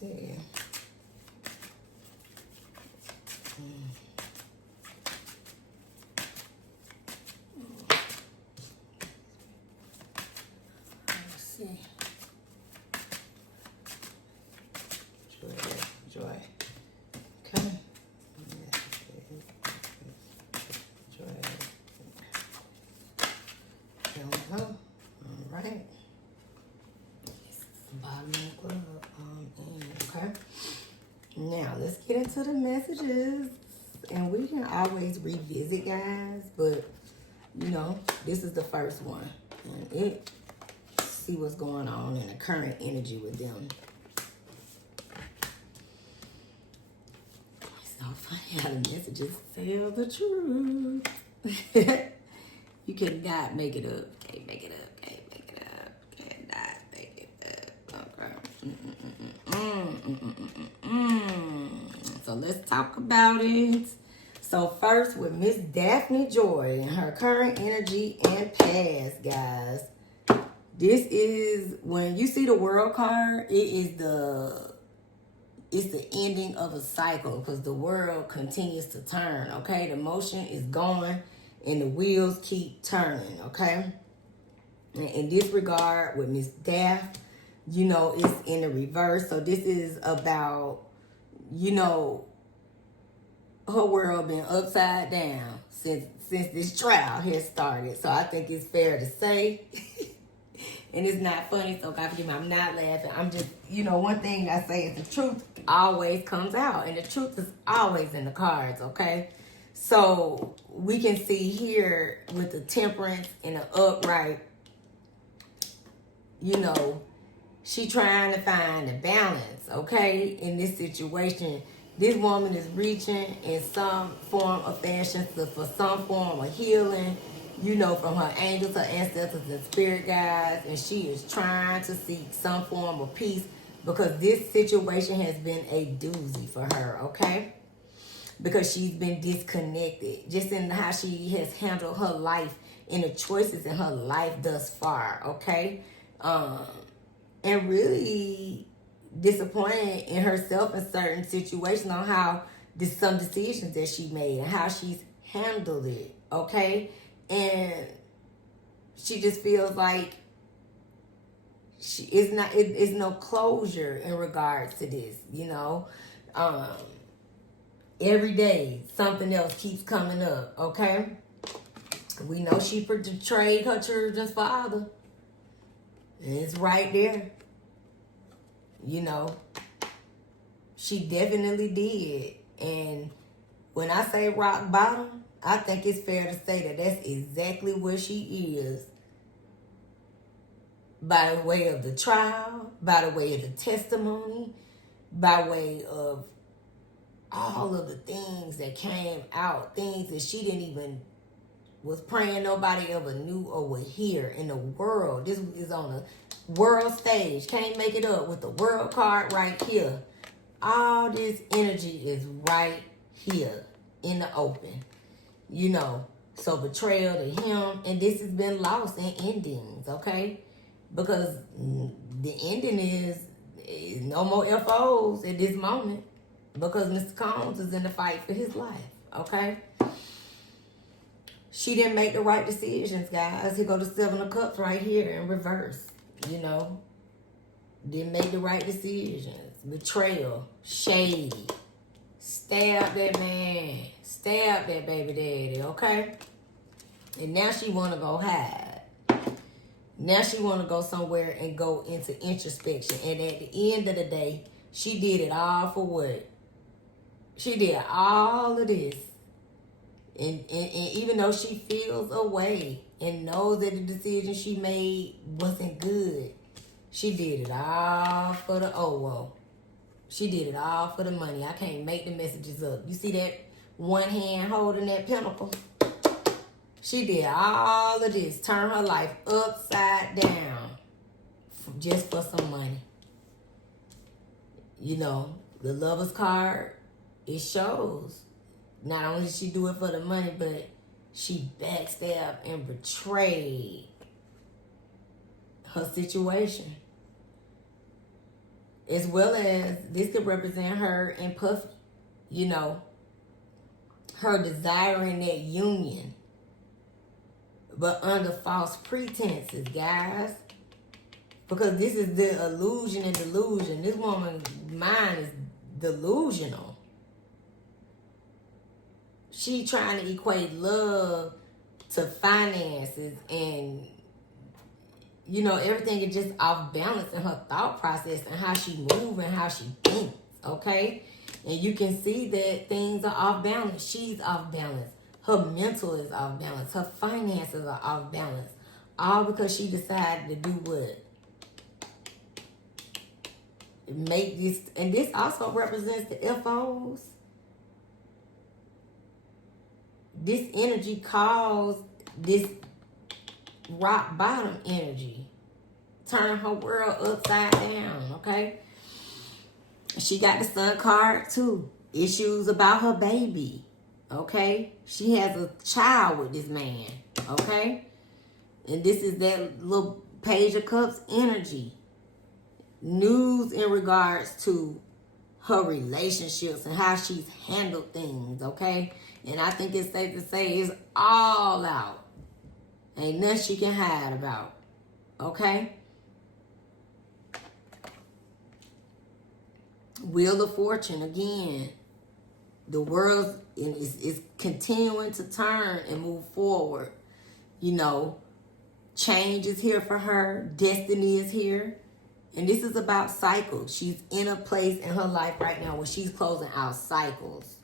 See. Let's see. Joy. Okay. Joy. There we go. All right. Bottom of the glove. Okay. Now let's get into the messages, and we can always revisit, guys. But you know, this is the first one, and see what's going on in the current energy with them. It's so funny how the messages tell the truth. You cannot make it up. Can't make it up. Can't make it up. Cannot make it up. Okay. So let's talk about it. So first with Miss Daphne Joy and her current energy and past, guys. This is, when you see the World card, it's the ending of a cycle, because the world continues to turn, okay? The motion is going and the wheels keep turning, okay? And in this regard with Miss Daph, you know, it's in the reverse. So this is about, you know, her world been upside down since this trial has started. So I think it's fair to say, and it's not funny, so God forgive me, I'm not laughing. I'm just, you know, one thing I say is the truth always comes out, and the truth is always in the cards, okay? So we can see here with the Temperance and the Upright, you know, she trying to find a balance, okay, in this situation. This woman is reaching in some form of fashion for some form of healing, you know, from her angels, her ancestors, and spirit guides. And she is trying to seek some form of peace, because this situation has been a doozy for her, okay? Because she's been disconnected, just in how she has handled her life and the choices in her life thus far, okay? And really disappointed in herself in certain situations on how some decisions that she made and how she's handled it, okay? And she just feels like it's no closure in regards to this, you know? Every day something else keeps coming up, okay? We know she betrayed her children's father. And it's right there. You know, she definitely did. And when I say rock bottom, I think it's fair to say that that's exactly where she is. By the way of the trial, by the way of the testimony, by way of all of the things that came out, things that she didn't even was praying nobody ever knew or would hear in the world. This is on a world stage. Can't make it up with the World card right here. All this energy is right here in the open. You know, so betrayal to him, and this has been lost in endings, okay? Because the ending is no more FOs at this moment, because Mr. Combs is in the fight for his life, okay? She didn't make the right decisions, guys. Here go the Seven of Cups right here in reverse, you know? Didn't make the right decisions. Betrayal, shady, stab that man, stab that baby daddy, okay? And now she want to go hide. Now she want to go somewhere and go into introspection. And at the end of the day, she did it all for what? She did all of this And even though she feels away and knows that the decision she made wasn't good, she did it all for the whoa. She did it all for the money. I can't make the messages up. You see that one hand holding that pentacle? She did all of this, turn her life upside down just for some money. You know, the Lover's card, it shows. Not only did she do it for the money, but she backstabbed and betrayed her situation. As well as this could represent her and Puffy. You know, her desiring that union, but under false pretenses, guys. Because this is the illusion and delusion. This woman's mind is delusional. She trying to equate love to finances, and you know, everything is just off balance in her thought process and how she moves and how she thinks, okay? And you can see that things are off balance. She's off balance. Her mental is off balance. Her finances are off balance. All because she decided to do what? Make this, and this also represents the FOs. This energy caused this rock bottom energy. Turn her world upside down, okay? She got the Sun card too. Issues about her baby, okay? She has a child with this man, okay? And this is that little Page of Cups energy. News in regards to her relationships and how she's handled things, okay? And I think it's safe to say it's all out. Ain't nothing she can hide about, okay? Wheel of Fortune, again. The world is continuing to turn and move forward. You know, change is here for her. Destiny is here. And this is about cycles. She's in a place in her life right now where she's closing out cycles.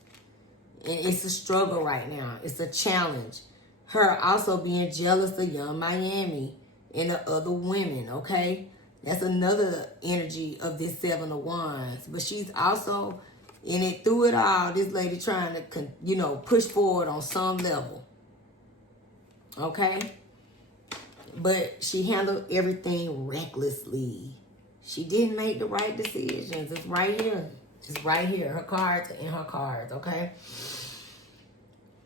And it's a struggle right now. It's a challenge. Her also being jealous of Young Miami and the other women, okay? That's another energy of this Seven of Wands. But she's also in it through it all. This lady trying to, you know, push forward on some level. Okay? But she handled everything recklessly. She didn't make the right decisions. It's right here. It's right here. Her cards are in her cards, okay?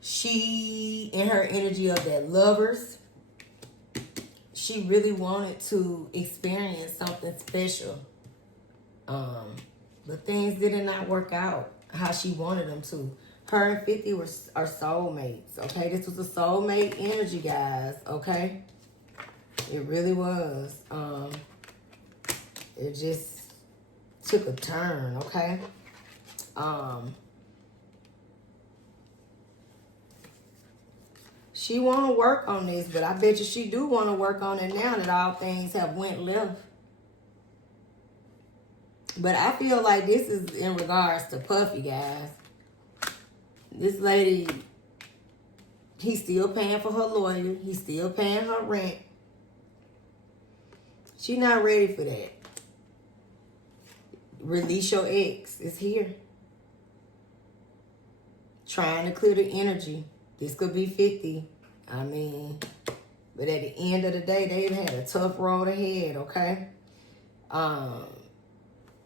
She, in her energy of that Lovers, she really wanted to experience something special. But things did not work out how she wanted them to. Her and 50 are soulmates, okay? This was a soulmate energy, guys, okay? It really was. It just took a turn, okay? She want to work on this, but I bet you she do want to work on it now that all things have went left. But I feel like this is in regards to Puffy, guys. This lady, he's still paying for her lawyer. He's still paying her rent. She not ready for that. Release your ex. It's here. Trying to clear the energy. This could be 50. I mean, but at the end of the day, they've had a tough road ahead, okay?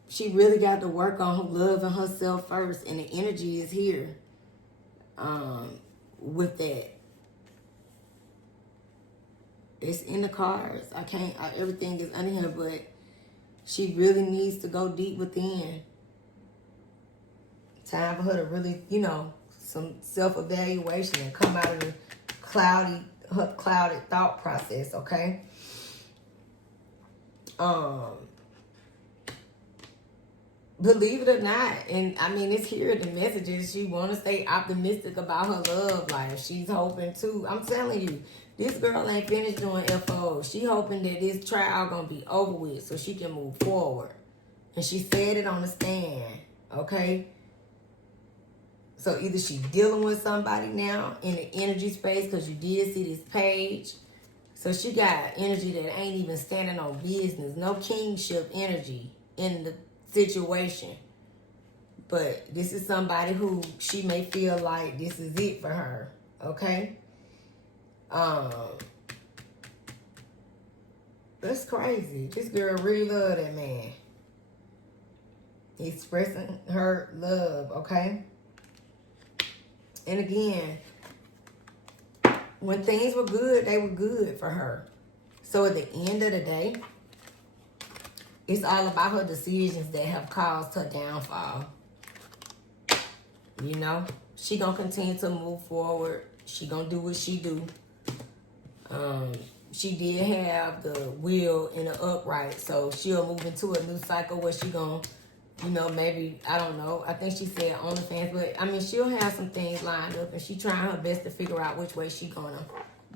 She really got to work on loving herself first, and the energy is here with that. It's in the cards. Everything is under here, but she really needs to go deep within. Time for her to really, you know, some self-evaluation and come out of the clouded thought process, okay? Believe it or not, and I mean, it's here in the messages. She want to stay optimistic about her love life. She's hoping too. I'm telling you, this girl ain't finished doing FO. She hoping that this trial gonna be over with so she can move forward. And she said it on the stand, okay? So either she's dealing with somebody now in the energy space, because you did see this page. So she got energy that ain't even standing on business. No kingship energy in the situation. But this is somebody who she may feel like this is it for her. Okay? That's crazy. This girl really love that man. Expressing her love, okay? And again, when things were good, they were good for her. So at the end of the day, it's all about her decisions that have caused her downfall. You know? She gonna continue to move forward. She gonna do what she do. She did have the wheel in the upright, so she'll move into a new cycle where she gonna, you know, maybe, I don't know. I think she said OnlyFans, but I mean, she'll have some things lined up, and she trying her best to figure out which way she gonna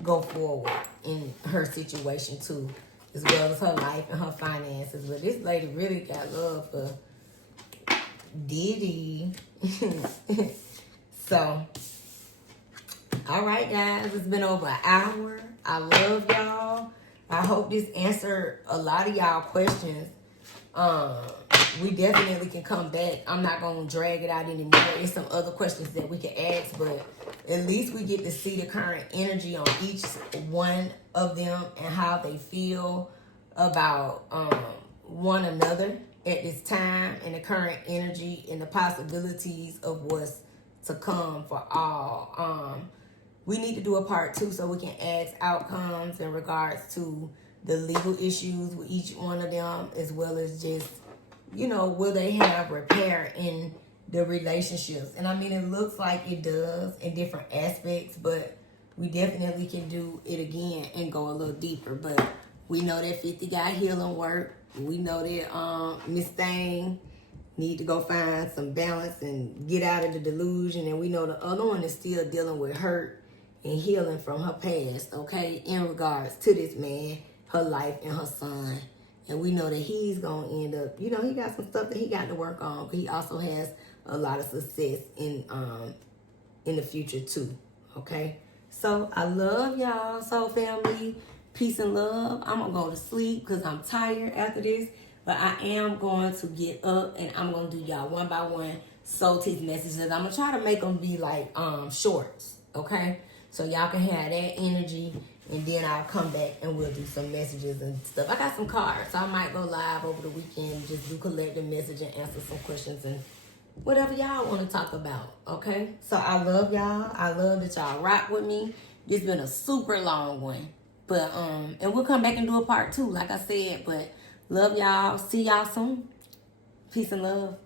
go forward in her situation too, as well as her life and her finances. But this lady really got love for Diddy. So, all right, guys, it's been over an hour. I love y'all. I hope this answered a lot of y'all questions. We definitely can come back. I'm not going to drag it out anymore. There's some other questions that we can ask, but at least we get to see the current energy on each one of them and how they feel about one another at this time, and the current energy and the possibilities of what's to come for all. We need to do a part 2 so we can ask outcomes in regards to the legal issues with each one of them, as well as just, you know, will they have repair in the relationships? And I mean, it looks like it does in different aspects, but we definitely can do it again and go a little deeper. But we know that 50 got healing work. We know that Miss Thing need to go find some balance and get out of the delusion. And we know the other one is still dealing with hurt and healing from her past, okay, in regards to this man, her life, and her son. And we know that he's going to end up, you know, he got some stuff that he got to work on. But he also has a lot of success in the future too, okay? So I love y'all, soul family. Peace and love. I'm going to go to sleep because I'm tired after this. But I am going to get up and I'm going to do y'all one by one soul teeth messages. I'm going to try to make them be like shorts, okay? So y'all can have that energy, and then I'll come back and we'll do some messages and stuff. I got some cards, so I might go live over the weekend, just do collective message and answer some questions and whatever y'all want to talk about, okay? So I love y'all. I love that y'all rock with me. It's been a super long one. But, and we'll come back and do a part 2, like I said. But love y'all. See y'all soon. Peace and love.